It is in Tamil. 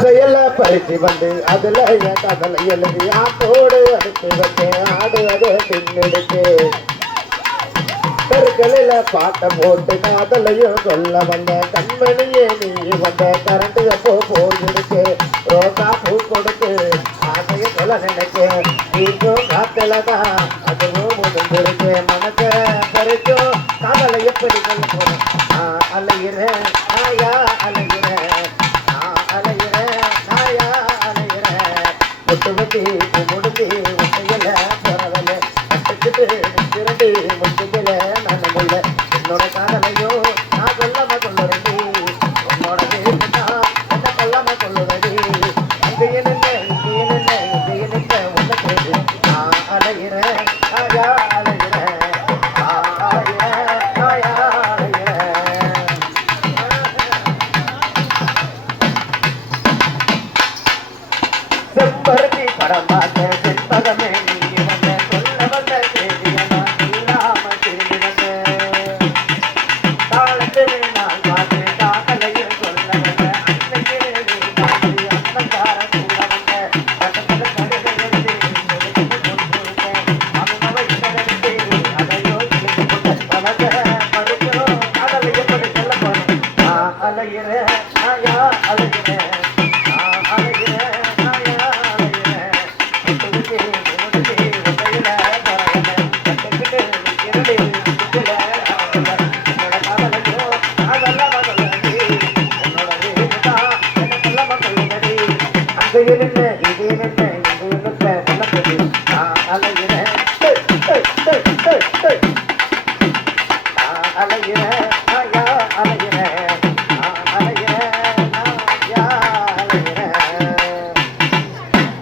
செயல பறிச்சு வந்து அதுல என் கதலை எழுதி ஆட்டோடு அடுத்து வச்சேன் ஆடு அதை பின்னெடுத்து கருக்களில பாட்டை போட்டு காதலையும் சொல்ல வந்த கண்மணியே நீ வந்த கரண்ட் எப்போ போயிருக்கு ரோசா பூ கொடுத்து ஆசைய சொல்ல நினைக்க நீக்கும் காத்தலதான் அதுவும் முடிஞ்சிருக்கு மனச பறிக்கும் காதலை எப்படி சொல்ல போறேன் அலைகிறேன் நாயா அலைகிறேன் அலைகிறேன் நாயா அலைகிறேன் முட்டு முட்டி முடிஞ்சு முட்டையில பிறவல கட்டுக்கிட்டு திரண்டி முட்டுகிற நான் முல்ல என்னோட காதலையோ நான் சொல்லாம சொல்லுறடி உன்னோட பேசுனா என்ன சொல்லாம சொல்லுறடி அங்கேயே நின்ன இங்கேயே நின்ன இங்கேயே நின்ன உன்ன பேரு நான் அலைகிறேன் நாயா அலைகிறேன் அலைகிறேன் நாயா அலைகிறேன் செம்பருத்தி படம் பார்த்த செண்பகமே நீ வந்த சொல்ல வந்த செய்தியை நான் இல்லாம திரும்பி வந்த காலத்தில் நான் பார்த்து காதலையும் சொல்ல வந்த அன்னைக்கு நீ பார்த்து அன்னக்கார கூட வந்த பக்கத்துல கடுகு எழுதி அவனவை கடந்து அதையோ பழக மறுக்கிறோம் காதலை எப்படி சொல்ல போறேன் அலைகிறேன் நாயா அலைகிறேன் அலைகிறேன் அங்கேயே நின்று